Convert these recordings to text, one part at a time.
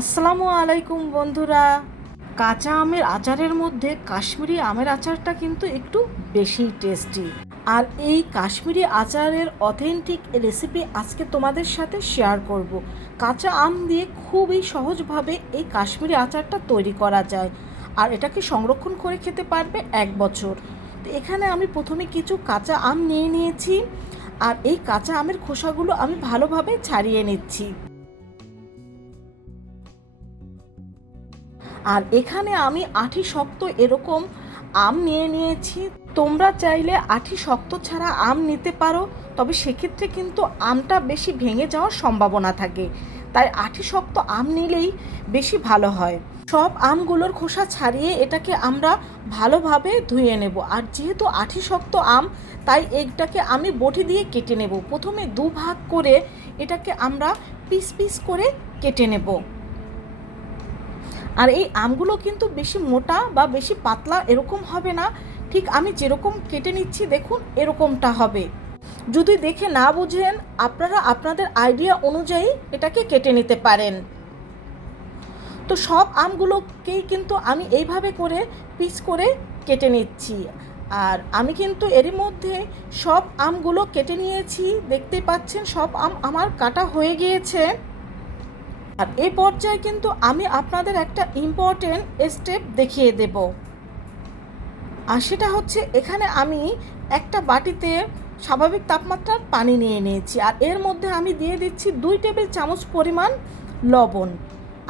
আসসালামু আলাইকুম বন্ধুরা। কাঁচা আমের আচারের মধ্যে কাশ্মীরি আমের আচারটা কিন্তু একটু বেশি টেস্টি। আর এই কাশ্মীরি আচারের অথেন্টিক রেসিপি আজকে তোমাদের সাথে শেয়ার করব। কাঁচা আম দিয়ে খুবই সহজভাবে এই কাশ্মীরি আচারটা তৈরি করা যায়, আর এটাকে সংরক্ষণ করে খেতে পারবে 1 বছর। তো এখানে আমি প্রথমে কিছু কাঁচা আম নিয়ে নিয়েছি, আর এই কাঁচা আমের খোসাগুলো আমি ভালোভাবে ছাড়িয়ে নিচ্ছি। আর এখানে আমি আঁটি শক্ত এরকম আম নিয়ে নিয়েছি। তোমরা চাইলে আঁটি শক্ত ছাড়া আম নিতে পারো, তবে সেক্ষেত্রে কিন্তু আমটা বেশি ভেঙে যাওয়ার সম্ভাবনা থাকে, তাই আঁটি শক্ত আম নিলেই বেশি ভালো হয়। সব আমগুলোর খোসা ছাড়িয়ে এটাকে আমরা ভালোভাবে ধুয়ে নেব। আর যেহেতু আঁটি শক্ত আম, তাই এটাকে আমি বটি দিয়ে কেটে নেব। প্রথমে দুভাগ করে এটাকে আমরা পিস পিস করে কেটে নেব। আর এই আমগুলো কিন্তু বেশি মোটা বা বেশি পাতলা এরকম হবে না, ঠিক আমি যেরকম কেটে নিচ্ছি দেখুন এরকমটা হবে। যদি দেখে না বুঝেন আপনারা আপনাদের আইডিয়া অনুযায়ী এটাকে কেটে নিতে পারেন। তো সব আমগুলোকেই কিন্তু আমি এইভাবে করে পিস করে কেটে নিচ্ছি। আর আমি কিন্তু এরই মধ্যে সব আমগুলো কেটে নিয়েছি, দেখতে পাচ্ছেন সব আম আমার কাটা হয়ে গিয়েছে। আর এই পর্যায়ে কিন্তু আমি আপনাদের একটা ইম্পর্টেন্ট স্টেপ দেখিয়ে দেব, আর সেটা হচ্ছে এখানে আমি একটা বাটিতে স্বাভাবিক তাপমাত্রার পানি নিয়ে নিয়েছি, আর এর মধ্যে আমি দিয়ে দিচ্ছি 2 টেবিল চামচ পরিমাণ লবণ।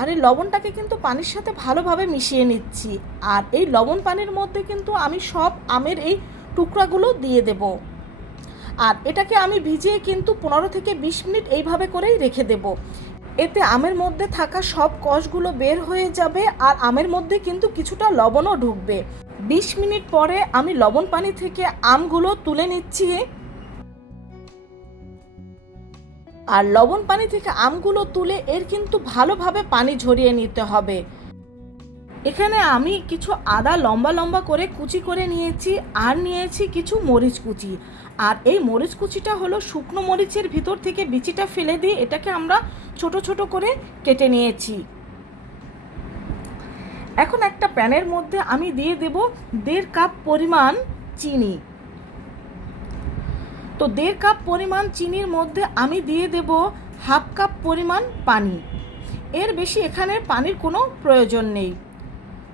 আর এই লবণটাকে কিন্তু পানির সাথে ভালোভাবে মিশিয়ে নিচ্ছি। আর এই লবণ পানির মধ্যে কিন্তু আমি সব আমের এই টুকরাগুলো দিয়ে দেব। আর এটাকে আমি ভিজিয়ে কিন্তু 15 থেকে 20 মিনিট এইভাবে করেই রেখে দেব। এতে আমের মধ্যে থাকা সব কষগুলো বের হয়ে যাবে, আর আমের মধ্যে কিন্তু কিছুটা লবণও ঢুকবে। 20 মিনিট পরে আমি লবণ পানি থেকে আমগুলো তুলে নিচ্ছি। আর লবণ পানি থেকে আমগুলো তুলে এর কিন্তু ভালোভাবে পানি ঝরিয়ে নিতে হবে। এখানে আমি কিছু আদা লম্বা লম্বা করে কুচি করে নিয়েছি, আর নিয়েছি কিছু মরিচ কুচি। আর এই মরিচ কুচিটা হলো শুকনো মরিচের ভিতর থেকে বিচিটা ফেলে দিয়ে এটাকে আমরা ছোট ছোট করে কেটে নিয়েছি। এখন একটা প্যানের মধ্যে আমি দিয়ে দেব 1.5 কাপ পরিমাণ চিনি। তো 1.5 কাপ পরিমাণ চিনির মধ্যে আমি দিয়ে দেব 1/2 কাপ পরিমাণ পানি। এর বেশি এখানে পানির কোনো প্রয়োজন নেই।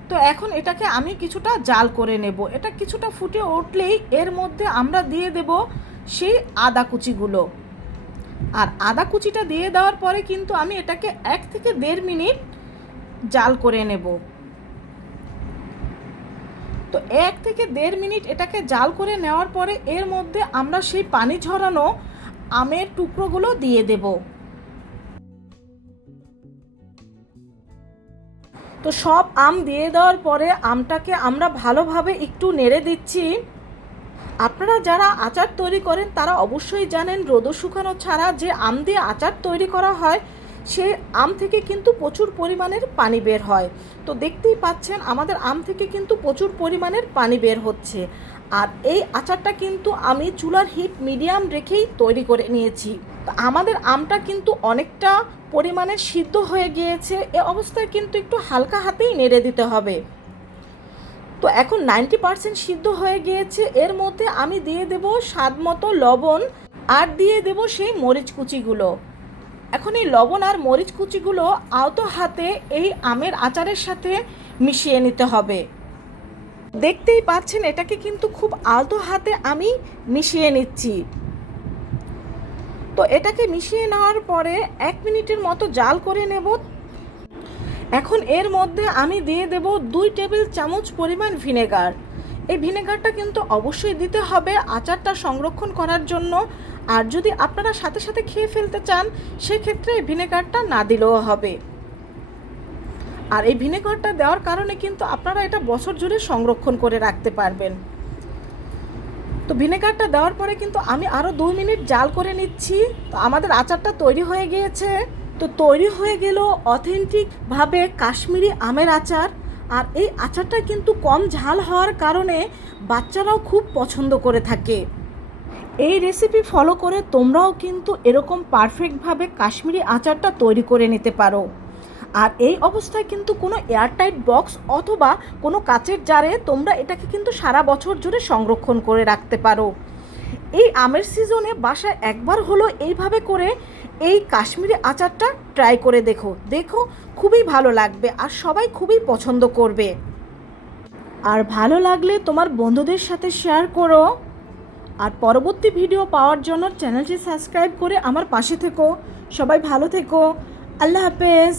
তো এখন এটাকে আমি কিছুটা জাল করে নেব। এটা কিছুটা ফুটে উঠলেই এর মধ্যে আমরা দিয়ে দেব সেই আদা কুচিগুলো। আর আদা কুচিটা দিয়ে দেওয়ার পরে কিন্তু আমি এটাকে 1 থেকে 1.5 মিনিট জাল করে নেব। তো 1 থেকে 1.5 মিনিট এটাকে জাল করে নেওয়ার পরে এর মধ্যে আমরা সেই পানি ঝরানো আমের টুকরোগুলো দিয়ে দেব। তো সব আম দিয়ে দেওয়ার পরে আমটাকে আমরা ভালোভাবে একটু নেড়ে দিচ্ছি। আপনারা যারা আচার তৈরি করেন তারা অবশ্যই জানেন রোদে শুকানো ছাড়া যে আম দিয়ে আচার তৈরি করা হয়, সেই আম থেকে কিন্তু প্রচুর পরিমাণের পানি বের হয়। তো দেখতেই পাচ্ছেন আমাদের আম থেকে কিন্তু প্রচুর পরিমাণের পানি বের হচ্ছে। আর এই আচারটা কিন্তু আমি চুলার হিট মিডিয়াম রেখেই তৈরি করে নিয়েছি। তো আমাদের আমটা কিন্তু অনেকটা পরিমাণে সিদ্ধ হয়ে গিয়েছে। এ অবস্থায় কিন্তু একটু হালকা হাতেই নেড়ে দিতে হবে। তো এখন 90% সিদ্ধ হয়ে গিয়েছে। এর মধ্যে আমি দিয়ে দেব স্বাদ মতো লবণ, আর দিয়ে দেব সেই মরিচ কুচিগুলো। এখন এই লবণ আর মরিচ কুচিগুলো আলতো হাতে এই আমের আচারের সাথে মিশিয়ে নিতে হবে। দেখতেই পাচ্ছেন এটাকে কিন্তু খুব আলতো হাতে আমি মিশিয়ে নিচ্ছি। তো এটাকে মিশিয়ে নেওয়ার পরে 1 মিনিটের মতো জাল করে নেব। এখন এর মধ্যে আমি দিয়ে দেব 2 টেবিল চামচ পরিমাণ ভিনেগার। এই ভিনেগারটা কিন্তু অবশ্যই দিতে হবে আচারটা সংরক্ষণ করার জন্য। আর যদি আপনারা সাথে সাথে খেয়ে ফেলতে চান সেক্ষেত্রে এই ভিনেগারটা না দিলেও হবে। আর এই ভিনেগারটা দেওয়ার কারণে কিন্তু আপনারা এটা বছর জুড়ে সংরক্ষণ করে রাখতে পারবেন। তো ভিনেগারটা দেওয়ার পরে কিন্তু আমি আরও 2 মিনিট জাল করে নিচ্ছি। তো আমাদের আচারটা তৈরি হয়ে গিয়েছে। তো তৈরি হয়ে গেল অথেন্টিকভাবে কাশ্মীরি আমের আচার। আর এই আচারটা কিন্তু কম ঝাল হওয়ার কারণে বাচ্চারাও খুব পছন্দ করে থাকে। এই রেসিপি ফলো করে তোমরাও কিন্তু এরকম পারফেক্টভাবে কাশ্মীরি আচারটা তৈরি করে নিতে পারো। আর এই অবস্থায় কিন্তু কোনো এয়ারটাইট বক্স অথবা কোনো কাচের জারে তোমরা এটাকে কিন্তু সারা বছর জুড়ে সংরক্ষণ করে রাখতে পারো। এই আমের সিজনে বাসায় একবার হলো এইভাবে করে এই কাশ্মীরি আচারটা ট্রাই করে দেখো খুবই ভালো লাগবে আর সবাই খুবই পছন্দ করবে। আর ভালো লাগলে তোমার বন্ধুদের সাথে শেয়ার করো। আর পরবর্তী ভিডিও পাওয়ার জন্য চ্যানেলটি সাবস্ক্রাইব করে আমার পাশে থেকো। সবাই ভালো থেকো। আল্লাহ হাফেজ।